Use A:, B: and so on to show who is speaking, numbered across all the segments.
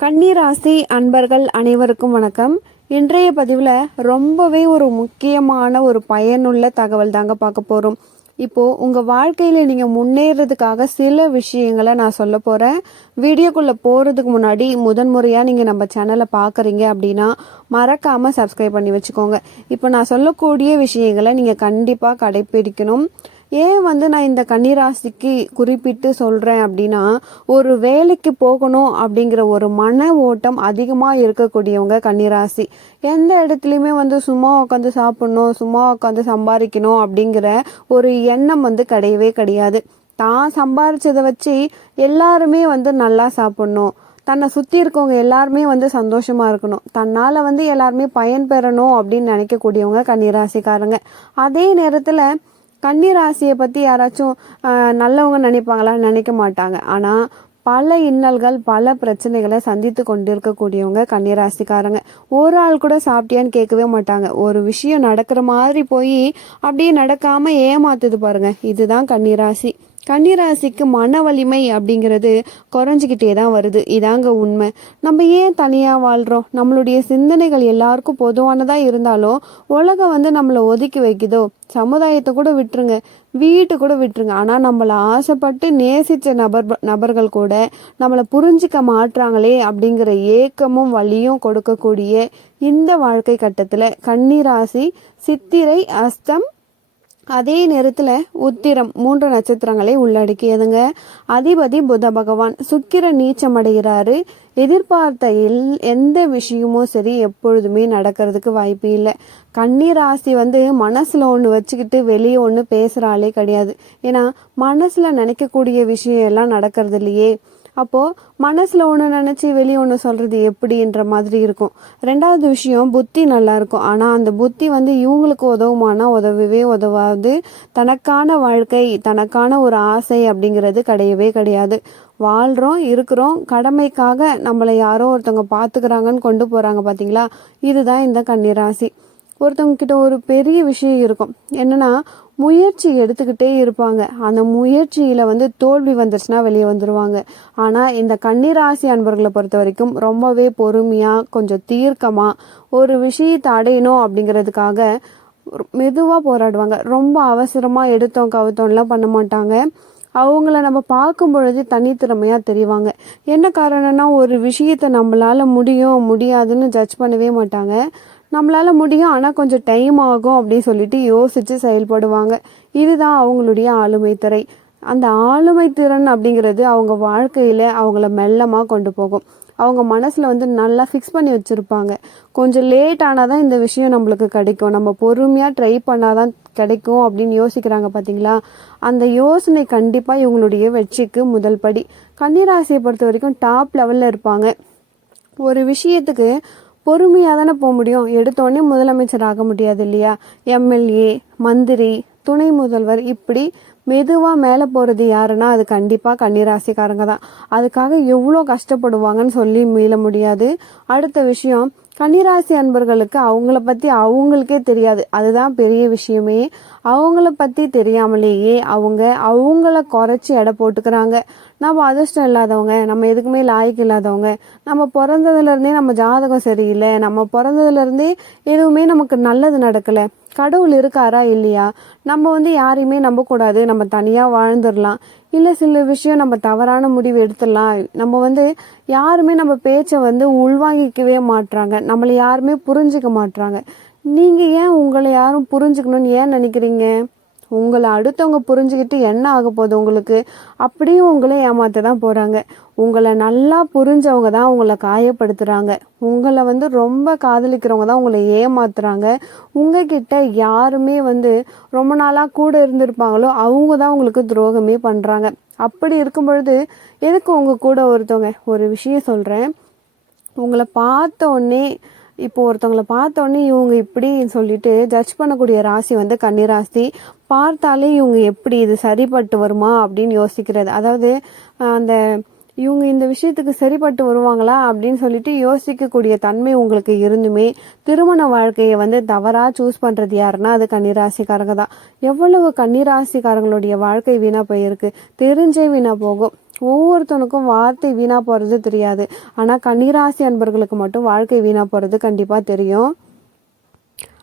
A: கன்னிராசி அன்பர்கள் அனைவருக்கும் வணக்கம். இன்றைய பதிவில் ரொம்பவே ஒரு முக்கியமான ஒரு பயனுள்ள தகவல் தாங்க பார்க்க போகிறோம் இப்போ உங்க வாழ்க்கையில நீங்க முன்னேறதுக்காக சில விஷயங்களை நான் சொல்ல போறேன். வீடியோக்குள்ள போறதுக்கு முன்னாடி முதன் முறையா நீங்க நம்ம சேனலை பாக்குறீங்க அப்படின்னா மறக்காம சப்ஸ்கிரைப் பண்ணி வச்சுக்கோங்க. இப்போ நான் சொல்லக்கூடிய விஷயங்களை நீங்க கண்டிப்பா கடைபிடிக்கணும் ஏன் வந்து நான் இந்த கன்னிராசிக்கு குறிப்பிட்டு சொல்கிறேன் அப்படின்னா ஒரு வேலைக்கு போகணும் அப்படிங்கிற ஒரு மன ஓட்டம் அதிகமாக இருக்கக்கூடியவங்க கன்னிராசி. எந்த இடத்துலையுமே வந்து சும்மா உட்காந்து சாப்பிடணும் சும்மா உட்காந்து சம்பாதிக்கணும் அப்படிங்கிற ஒரு எண்ணம் வந்து கிடையவே கிடையாது. தான் சம்பாரிச்சதை வச்சு எல்லாருமே வந்து நல்லா சாப்பிடணும். தன்னை சுற்றி இருக்கவங்க எல்லாருமே வந்து சந்தோஷமாக இருக்கணும். தன்னால் வந்து எல்லாருமே பயன் பெறணும் அப்படின்னு நினைக்கக்கூடியவங்க கன்னிராசிக்காரங்க. அதே நேரத்தில் கன்னிராசியை பற்றி யாராச்சும் நல்லவங்க நினைப்பாங்களா நினைக்க மாட்டாங்க. ஆனால் பல இன்னல்கள் பல பிரச்சனைகளை சந்தித்து கொண்டிருக்கக்கூடியவங்க கன்னிராசிக்காரங்க. ஒரு ஆள் கூட சாப்பிட்டியான்னு கேட்கவே மாட்டாங்க. ஒரு விஷயம் நடக்கிற மாதிரி போய் அப்படியே நடக்காமல் ஏமாத்துது பாருங்க. இதுதான் கன்னிராசி. கன்னிராசிக்கு மன வலிமை அப்படிங்கிறது குறைஞ்சிக்கிட்டே தான் வருது. இதாங்க உண்மை. நம்ம ஏன் தனியாக வாழ்கிறோம் நம்மளுடைய சிந்தனைகள் எல்லாருக்கும் பொதுவானதாக இருந்தாலும் உலகம் வந்து நம்மளை ஒதுக்கி வைக்குதோ? சமுதாயத்தை கூட விட்டுருங்க. வீட்டு கூட விட்டுருங்க. ஆனால் நம்மளை ஆசைப்பட்டு நேசித்த நபர் நபர்கள் கூட நம்மளை புரிஞ்சிக்க மாட்டுறாங்களே அப்படிங்கிற ஏக்கமும் வலியும் கொடுக்கக்கூடிய இந்த வாழ்க்கை கட்டத்தில் கன்னிராசி சித்திரை அஸ்தம் அதே நேரத்தில் உத்திரம் மூன்று நட்சத்திரங்களை உள்ளடக்கியதுங்க. அதிபதி புத பகவான் சுக்கிர நீச்சம் அடைகிறாரு. எதிர்பார்த்த எல் எந்த விஷயமும் சரி எப்பொழுதுமே நடக்கிறதுக்கு வாய்ப்பு இல்லை. கண்ணீராசி வந்து மனசில் ஒன்று வச்சுக்கிட்டு வெளியே ஒன்று பேசுகிறாலே கிடையாது. ஏன்னா மனசில் நினைக்கக்கூடிய விஷயம் எல்லாம் நடக்கிறது இல்லையே. அப்போது மனசில் ஒன்று நினச்சி வெளியே ஒன்று சொல்கிறது எப்படின்ற மாதிரி இருக்கும். ரெண்டாவது விஷயம் புத்தி நல்லாயிருக்கும் ஆனால் அந்த புத்தி வந்து இவங்களுக்கு உதவுமானா உதவவே உதவாது. தனக்கான வாழ்க்கை தனக்கான ஒரு ஆசை அப்படிங்கிறது கிடையவே கிடையாது. வாழ்கிறோம் இருக்கிறோம். கடமைக்காக நம்மளை யாரோ ஒருத்தவங்க பார்த்துக்கிறாங்கன்னு கொண்டு போகிறாங்க பார்த்தீங்களா இதுதான் இந்த கன்னிராசி. ஒருத்தவங்க கிட்ட ஒரு பெரிய விஷயம் இருக்கும். என்னன்னா முயற்சி எடுத்துக்கிட்டே இருப்பாங்க. அந்த முயற்சியில வந்து தோல்வி வந்துருச்சுன்னா வெளியே வந்துருவாங்க. ஆனா இந்த கன்னிராசி அன்பர்களை பொறுத்த வரைக்கும் ரொம்பவே பொறுமையா கொஞ்சம் தீர்க்கமா ஒரு விஷயத்தை அடையணும் அப்படிங்கிறதுக்காக மெதுவாக போராடுவாங்க. ரொம்ப அவசரமாக எடுத்தோம் கவுத்தோம்லாம் பண்ண மாட்டாங்க. அவங்கள நம்ம பார்க்கும் பொழுது தனித்திறமையாக தெரிவாங்க. என்ன காரணம்னா ஒரு விஷயத்தை நம்மளால முடியும் முடியாதுன்னு ஜட்ஜ் பண்ணவே மாட்டாங்க. நம்மளால் முடியும் ஆனால் கொஞ்சம் டைம் ஆகும் அப்படின்னு சொல்லிட்டு யோசித்து செயல்படுவாங்க. இதுதான் அவங்களுடைய ஆளுமை திறை அந்த ஆளுமை திறன் அப்படிங்கிறது அவங்க வாழ்க்கையில் அவங்கள மெல்லமாக கொண்டு போகும். அவங்க மனசில் வந்து நல்லா ஃபிக்ஸ் பண்ணி வச்சுருப்பாங்க. கொஞ்சம் லேட் ஆனால் தான் இந்த விஷயம் நம்மளுக்கு கிடைக்கும். நம்ம பொறுமையாக ட்ரை பண்ணால் தான் கிடைக்கும் அப்படின்னு யோசிக்கிறாங்க பார்த்தீங்களா அந்த யோசனை கண்டிப்பாக இவங்களுடைய வெற்றிக்கு முதல் படி. கன்னிராசியை பொறுத்த வரைக்கும் டாப் லெவலில் இருப்பாங்க. ஒரு விஷயத்துக்கு பொறுமையாக தானே போக முடியும். எடுத்தோடனே முதலமைச்சர் ஆக முடியாது இல்லையா? எம்எல்ஏ மந்திரி துணை முதல்வர் இப்படி மெதுவாக மேலே போகிறது யாருன்னா அது கண்டிப்பாக கன்னிராசிக்காரங்க தான். அதுக்காக எவ்வளோ கஷ்டப்படுவாங்கன்னு சொல்லி மீள முடியாது. அடுத்த விஷயம் கன்னிராசி அன்பர்களுக்கு அவங்கள பற்றி அவங்களுக்கே தெரியாது. அதுதான் பெரிய விஷயமே. அவங்கள பற்றி தெரியாமலேயே அவங்க அவங்கள குறைச்சி எடை போட்டுக்கிறாங்க. நம்ம அதிர்ஷ்டம் இல்லாதவங்க நம்ம எதுக்குமே லாய்க்கு இல்லாதவங்க நம்ம பிறந்ததுல இருந்தே நம்ம ஜாதகம் சரியில்லை நம்ம பிறந்ததுல இருந்தே எதுவுமே நமக்கு நல்லது நடக்கல. கடவுள் இருக்காரா இல்லையா? நம்ம வந்து யாரையுமே நம்பக்கூடாது. நம்ம தனியா வாழ்ந்துடலாம். இல்லை சில விஷயம் நம்ம தவறான முடிவு எடுத்துடலாம். நம்ம வந்து யாருமே நம்ம பேச்சை வந்து உள்வாங்கிக்கவே மாட்றாங்க. நம்மளை யாருமே புரிஞ்சுக்க மாட்றாங்க. நீங்கள் ஏன் உங்களை யாரும் புரிஞ்சுக்கணும்னு ஏன் நினைக்கிறீங்க? உங்களை அடுத்தவங்க புரிஞ்சுக்கிட்டு என்ன ஆக போகுது உங்களுக்கு? அப்படியும் உங்களை ஏமாத்த தான் போகிறாங்க உங்களை நல்லா புரிஞ்சவங்க தான் உங்களை காயப்படுத்துகிறாங்க உங்களை வந்து ரொம்ப காதலிக்கிறவங்க தான் உங்களை ஏமாத்துறாங்க. உங்ககிட்ட யாருமே வந்து ரொம்ப நாளாக கூட இருந்திருப்பாங்களோ அவங்க தான் உங்களுக்கு துரோகமே பண்ணுறாங்க அப்படி இருக்கும் பொழுது எதுக்கு உங்கள் கூட ஒருத்தவங்க? ஒரு விஷயம் சொல்கிறேன் உங்களை பார்த்த உடனே இப்போ ஒருத்தவங்கள பார்த்தோன்னே இவங்க இப்படி சொல்லிட்டு ஜட்ஜ் பண்ணக்கூடிய ராசி வந்து கன்னிராசி. பார்த்தாலே இவங்க எப்படி இது சரிப்பட்டு வருமா அப்படின்னு யோசிக்கிறது. அதாவது அந்த இவங்க இந்த விஷயத்துக்கு சரிப்பட்டு வருவாங்களா அப்படின்னு சொல்லிட்டு யோசிக்கக்கூடிய தன்மை உங்களுக்கு இருந்துமே திருமண வாழ்க்கையை வந்து தவறாக சூஸ் பண்ணுறது யாருன்னா அது கன்னிராசிக்காரங்க தான். எவ்வளவு கன்னிராசிக்காரங்களுடைய வாழ்க்கை வீணாக போயிருக்கு. தெரிஞ்சே வீணாக போகும். ஒவ்வொருத்தனுக்கும் வார்த்தை வீணா போறது தெரியாது. ஆனா கன்னிராசி அன்பர்களுக்கு மட்டும் வாழ்க்கை வீணா போறது கண்டிப்பா தெரியும்.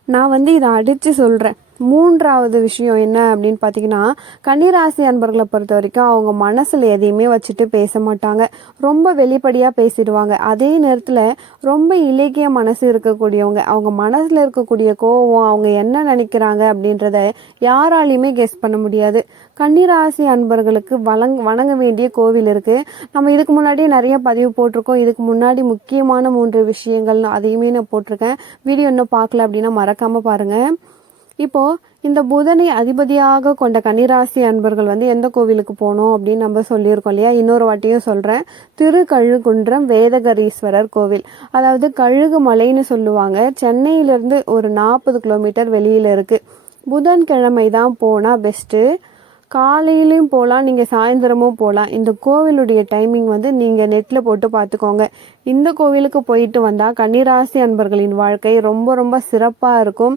A: நான் வந்து இதை அடித்து சொல்கிறேன் மூன்றாவது விஷயம் என்ன அப்படின்னு பார்த்தீங்கன்னா கன்னிராசி அன்பர்களை பொறுத்த வரைக்கும் அவங்க மனசில் எதையுமே வச்சுட்டு பேச மாட்டாங்க. ரொம்ப வெளிப்படையாக பேசிடுவாங்க. அதே நேரத்தில் ரொம்ப இலக்கிய மனசு இருக்கக்கூடியவங்க அவங்க மனசில் இருக்கக்கூடிய கோவம் அவங்க என்ன நினைக்கிறாங்க அப்படின்றத யாராலையுமே கெஸ் பண்ண முடியாது. கன்னிராசி அன்பர்களுக்கு வழங்க வணங்க வேண்டிய கோவில் இருக்கு. நம்ம இதுக்கு முன்னாடியே நிறைய பதிவு போட்டிருக்கோம். இதுக்கு முன்னாடி முக்கியமான மூன்று விஷயங்கள் அதையுமே நான் போட்டிருக்கேன். வீடியோ இன்னும் பார்க்கல அப்படின்னா மறக்காம பாருங்கள் இப்போ இந்த புதனை அதிபதியாக கொண்ட கன்னிராசி அன்பர்கள் வந்து எந்த கோவிலுக்கு போகணும் அப்படின்னு நம்ம சொல்லியிருக்கோம் இல்லையா? இன்னொரு வாட்டியும் சொல்கிறேன் திருக்கழுகுன்றம் வேதகரீஸ்வரர் கோவில். அதாவது கழுகு மலைன்னு சொல்லுவாங்க. சென்னையிலேருந்து ஒரு நாற்பது கிலோமீட்டர் வெளியில் இருக்குது புதன்கிழமை தான் போனால் பெஸ்ட்டு காலையிலையும் போகலாம் நீங்கள் சாயந்தரமும் போகலாம் இந்த கோவிலுடைய டைமிங் வந்து நீங்கள் நெட்டில் போட்டு பார்த்துக்கோங்க. இந்த கோவிலுக்கு போயிட்டு வந்தால் கன்னிராசி அன்பர்களின் வாழ்க்கை ரொம்ப ரொம்ப சிறப்பாக இருக்கும்.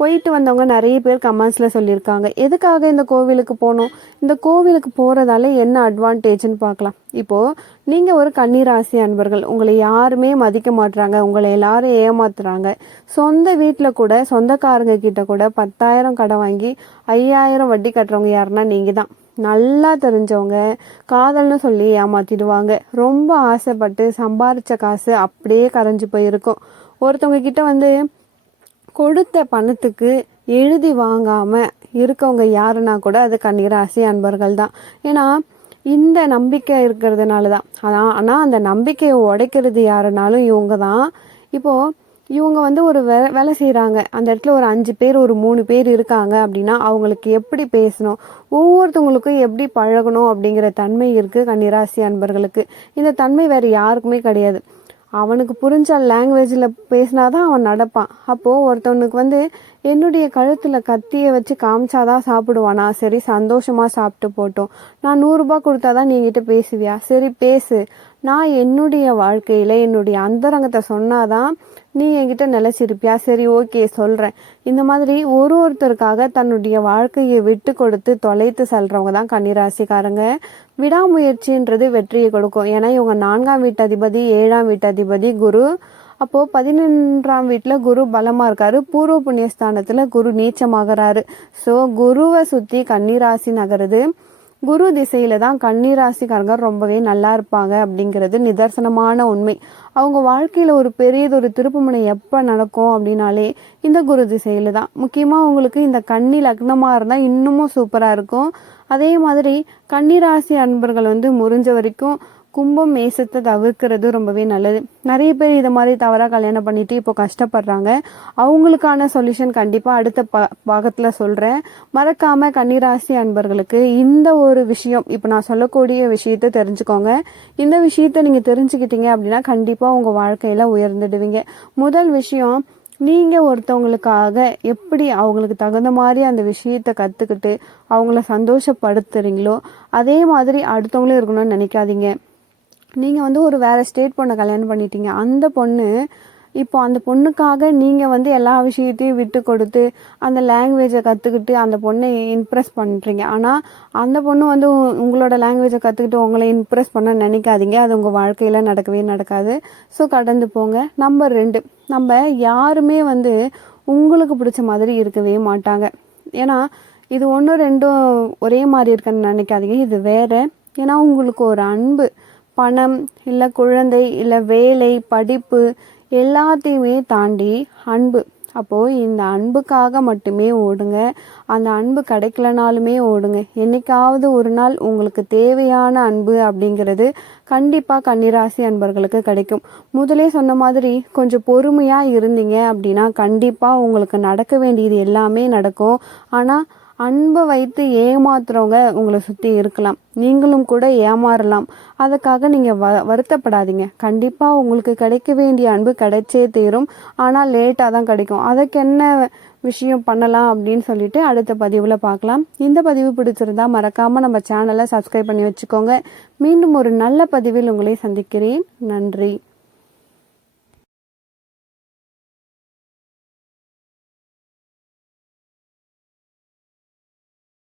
A: போயிட்டு வந்தவங்க நிறைய பேர் கமெண்ட்ஸில் சொல்லியிருக்காங்க. எதுக்காக இந்த கோவிலுக்கு போகணும் இந்த கோவிலுக்கு போகிறதால என்ன அட்வான்டேஜ்னு பார்க்கலாம். இப்போது நீங்கள் ஒரு கன்னிராசி அன்பர்கள் உங்களை யாருமே மதிக்க மாட்டுறாங்க உங்களை எல்லாரும் ஏமாத்துறாங்க. சொந்த வீட்டில் கூட சொந்தக்காரங்க கிட்ட கூட பத்தாயிரம் கடை வாங்கி ஐயாயிரம் வட்டி கட்டுறவங்க யாருன்னா நீங்கள் தான். நல்லா தெரிஞ்சவங்க காதல்னு சொல்லி ஏமாத்திடுவாங்க. ரொம்ப ஆசைப்பட்டு சம்பாரித்த காசு அப்படியே கரைஞ்சு போயிருக்கும். ஒருத்தவங்க கிட்ட வந்து கொடுத்த பணத்துக்கு எழுதி வாங்காம இருக்கவங்க யாருன்னா கூட அது கன்னிராசி அன்பர்கள் தான் ஏன்னா இந்த நம்பிக்கை இருக்கிறதுனால தான் அதான் ஆனால் அந்த நம்பிக்கையை உடைக்கிறது யாருனாலும் இவங்க தான் இப்போது இவங்க வந்து ஒரு வே வேலை செய்கிறாங்க அந்த இடத்துல ஒரு அஞ்சு பேர் ஒரு மூணு பேர் இருக்காங்க அப்படின்னா அவங்களுக்கு எப்படி பேசணும்? ஒவ்வொருத்தவங்களுக்கும் எப்படி பழகணும் அப்படிங்கிற தன்மை இருக்குது கன்னிராசி அன்பர்களுக்கு. இந்த தன்மை வேறு யாருக்குமே கிடையாது. அவனுக்கு புரிஞ்ச லாங்குவேஜில் பேசினா தான் அவன் நடப்பான். அப்போது ஒருத்தவனுக்கு வந்து என்னுடைய கழுத்தில் கத்தியை வச்சு காமிச்சாதான் சாப்பிடுவானா? சரி சந்தோஷமாக சாப்பிட்டு போட்டோம். நான் நூறுரூபா கொடுத்தாதான் தான் நீங்கிட்ட பேசுவியா? சரி பேசு. நான் என்னுடைய வாழ்க்கையில் என்னுடைய அந்தரங்கத்தை சொன்னாதான் நீ என்கிட்ட நிலைச்சிருப்பியா? சரி ஓகே சொல்கிறேன் இந்த மாதிரி ஒரு ஒருத்தருக்காக தன்னுடைய வாழ்க்கையை விட்டு கொடுத்து தொலைத்து செல்றவங்க தான் கன்னிராசிக்காரங்க. விடாமுயற்சின்றது வெற்றியை கொடுக்கும். ஏன்னா இவங்க நான்காம் வீட்டு அதிபதி ஏழாம் வீட்டு அதிபதி குரு. அப்போது பதினொன்றாம் வீட்டில் குரு பலமாக இருக்காரு. பூர்வ புண்ணியஸ்தானத்தில் குரு நீச்சமாகறாரு. ஸோ குருவை சுற்றி கன்னிராசி நகருது. குரு திசையில தான் கன்னிராசிக்காரங்க ரொம்பவே நல்லா இருப்பாங்க அப்படிங்கிறது நிதர்சனமான உண்மை. அவங்க வாழ்க்கையில ஒரு பெரியதொரு திருப்புமுனை எப்ப நடக்கும் அப்படின்னாலே இந்த குரு திசையில தான். முக்கியமா அவங்களுக்கு இந்த கன்னி லக்னமா இருந்தா இன்னமும் சூப்பரா இருக்கும். அதே மாதிரி கன்னிராசி அன்பர்கள் வந்து முறிஞ்ச வரைக்கும் கும்பம் மேசத்தை தவிர்க்கிறது ரொம்பவே நல்லது. நிறைய பேர் இதை மாதிரி தவறாக கல்யாணம் பண்ணிட்டு இப்போ கஷ்டப்படுறாங்க. அவங்களுக்கான சொல்யூஷன் கண்டிப்பாக அடுத்த ப பாகத்தில் சொல்கிறேன் மறக்காம கன்னிராசி அன்பர்களுக்கு இந்த ஒரு விஷயம் இப்போ நான் சொல்லக்கூடிய விஷயத்த தெரிஞ்சுக்கோங்க. இந்த விஷயத்த நீங்கள் தெரிஞ்சுக்கிட்டீங்க அப்படின்னா கண்டிப்பாக உங்கள் வாழ்க்கையில் உயர்ந்துடுவீங்க. முதல் விஷயம் நீங்கள் ஒருத்தவங்களுக்காக எப்படி அவங்களுக்கு தகுந்த மாதிரி அந்த விஷயத்த கற்றுக்கிட்டு அவங்கள சந்தோஷப்படுத்துறீங்களோ அதே மாதிரி அடுத்தவங்களும் இருக்கணும்னு நினைக்காதீங்க. நீங்கள் வந்து ஒரு வேறு ஸ்டேட் பொண்ணை கல்யாணம் பண்ணிட்டீங்க. அந்த பொண்ணு இப்போ அந்த பொண்ணுக்காக நீங்கள் வந்து எல்லா விஷயத்தையும் விட்டு கொடுத்து அந்த லாங்குவேஜை கற்றுக்கிட்டு அந்த பொண்ணை இம்ப்ரெஸ் பண்ணுறீங்க ஆனால் அந்த பொண்ணு வந்து உங்களோட லாங்குவேஜை கற்றுக்கிட்டு உங்களை இம்ப்ரெஸ் பண்ண நினைக்காதீங்க. அது உங்கள் வாழ்க்கையில் நடக்கவே நடக்காது. ஸோ கடந்து போங்க. நம்பர் ரெண்டு நம்ம யாருமே வந்து உங்களுக்கு பிடிச்ச மாதிரி இருக்கவே மாட்டாங்க. ஏன்னா இது ஒன்று ரெண்டும் ஒரே மாதிரி இருக்குன்னு நினைக்காதீங்க. இது வேறு. ஏன்னா உங்களுக்கு ஒரு அன்பு. பணம் இல்லை குழந்தை இல்லை வேலை படிப்பு எல்லாத்தையுமே தாண்டி அன்பு. அப்போது இந்த அன்புக்காக மட்டுமே ஓடுங்க. அந்த அன்பு கிடைக்கலனாலுமே ஓடுங்க. என்னைக்காவது ஒரு நாள் உங்களுக்கு தேவையான அன்பு அப்படிங்கிறது கண்டிப்பாக கன்னிராசி அன்பர்களுக்கு கிடைக்கும். முதலே சொன்ன மாதிரி கொஞ்சம் பொறுமையாக இருந்தீங்க அப்படின்னா கண்டிப்பாக உங்களுக்கு நடக்க வேண்டியது எல்லாமே நடக்கும். ஆனால் அன்பை வைத்து ஏமாத்துறவங்க உங்களை சுற்றி இருக்கலாம். நீங்களும் கூட ஏமாறலாம். அதுக்காக நீங்கள் வ வருத்தப்படாதீங்க. கண்டிப்பாக உங்களுக்கு கிடைக்க வேண்டிய அன்பு கிடைச்சே தீரும். ஆனால் லேட்டாக தான் கிடைக்கும். அதுக்கு என்ன விஷயம் பண்ணலாம் அப்படின்னு சொல்லிட்டு அடுத்த பதிவில் பார்க்கலாம். இந்த பதிவு பிடிச்சிருந்தா மறக்காமல் நம்ம சேனலை சப்ஸ்கிரைப் பண்ணி வச்சுக்கோங்க. மீண்டும் ஒரு நல்ல பதிவில் உங்களை சந்திக்கிறேன். நன்றி.